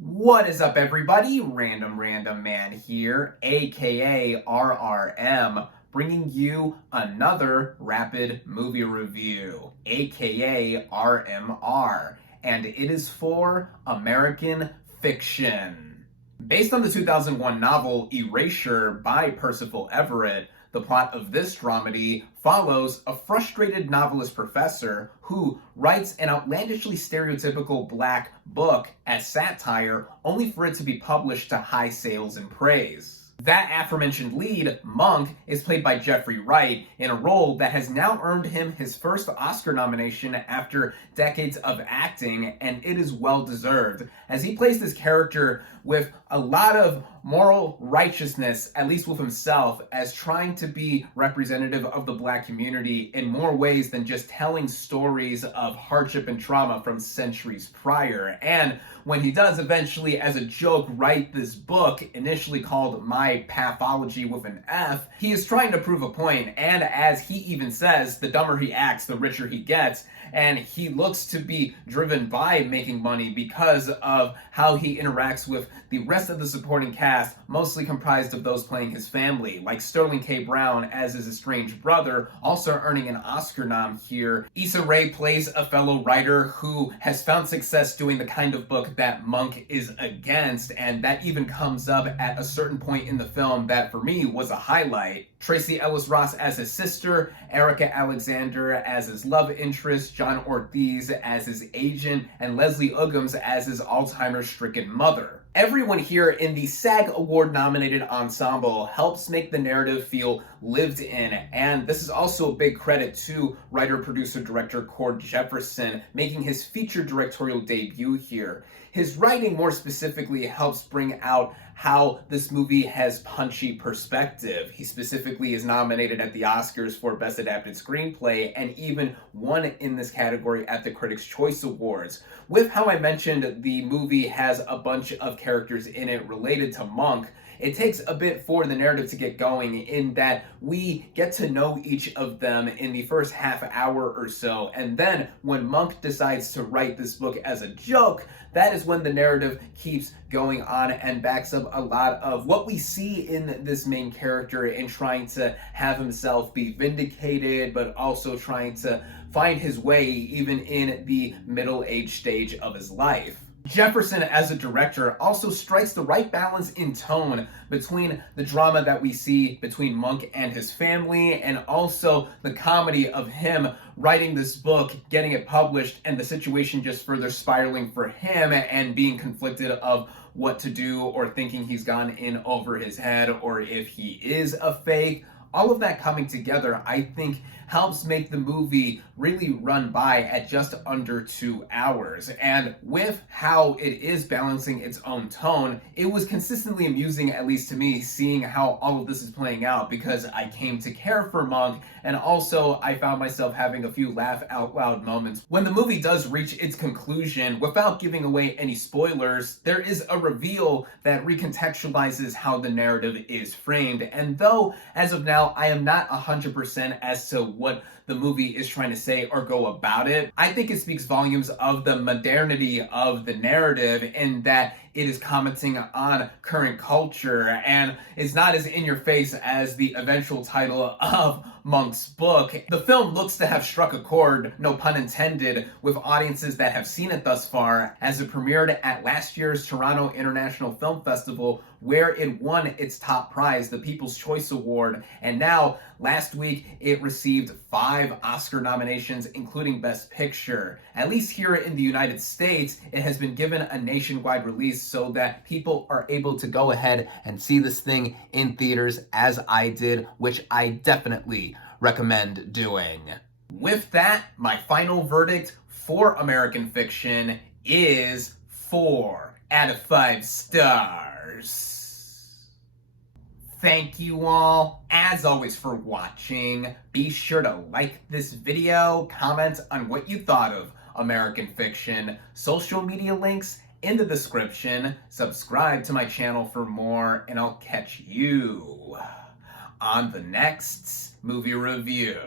What is up, everybody? RandomRandomMan here, aka RRM, bringing you another rapid movie review, aka RMR, and it is for American Fiction. Based on the 2001 novel Erasure by Percival Everett, the plot of this dramedy follows a frustrated novelist professor who writes an outlandishly stereotypical black book as satire, only for it to be published to high sales and praise. That aforementioned lead, Monk, is played by Jeffrey Wright in a role that has now earned him his first Oscar nomination after decades of acting, and it is well deserved, as he plays this character with a lot of moral righteousness, at least with himself, as trying to be representative of the black community in more ways than just telling stories of hardship and trauma from centuries prior. And when he does eventually, as a joke, write this book, initially called My Pathology with an F, he is trying to prove a point, and as he even says, the dumber he acts, the richer he gets, and he looks to be driven by making money because of how he interacts with the rest of the supporting cast, mostly comprised of those playing his family, like Sterling K. Brown as his estranged brother, also earning an Oscar nom here. Issa Rae plays a fellow writer who has found success doing the kind of book that Monk is against, and that even comes up at a certain point in the film that for me was a highlight. Tracy Ellis Ross as his sister, Erica Alexander as his love interest, John Ortiz as his agent, and Leslie Uggams as his Alzheimer's-stricken mother. Everyone here in the SAG Award-nominated ensemble helps make the narrative feel lived in, and this is also a big credit to writer, producer, director Cord Jefferson, making his feature directorial debut here. His writing, more specifically, helps bring out how this movie has punchy perspective. He specifically is nominated at the Oscars for Best Adapted Screenplay, and even won in this category at the Critics' Choice Awards. With how I mentioned the movie has a bunch of characters in it related to Monk, it takes a bit for the narrative to get going, in that we get to know each of them in the first half hour or so, and then when Monk decides to write this book as a joke, that is when the narrative keeps going on and backs up a lot of what we see in this main character in trying to have himself be vindicated, but also trying to find his way even in the middle-age stage of his life. Jefferson, as a director, also strikes the right balance in tone between the drama that we see between Monk and his family, and also the comedy of him writing this book, getting it published, and the situation just further spiraling for him and being conflicted of what to do, or thinking he's gone in over his head, or if he is a fake. All of that coming together, I think, helps make the movie really run by at just under 2 hours. And with how it is balancing its own tone, it was consistently amusing, at least to me, seeing how all of this is playing out, because I came to care for Monk, and also I found myself having a few laugh out loud moments. When the movie does reach its conclusion, without giving away any spoilers, there is a reveal that recontextualizes how the narrative is framed. And though, as of now, I am not 100% as to what the movie is trying to say or go about it, I think it speaks volumes of the modernity of the narrative, in that it is commenting on current culture and is not as in your face as the eventual title of Monk's book. The film looks to have struck a chord, no pun intended, with audiences that have seen it thus far, as it premiered at last year's Toronto International Film Festival, where it won its top prize, the People's Choice Award, and now, last week, it received 5 Oscar nominations, including Best Picture. At least here in the United States, it has been given a nationwide release so that people are able to go ahead and see this thing in theaters, as I did, which I definitely recommend doing. With that, my final verdict for American Fiction is 4 out of 5 stars. Thank you all, as always, for watching. Be sure to like this video, comment on what you thought of American Fiction, social media links in the description, subscribe to my channel for more, and I'll catch you on the next movie review.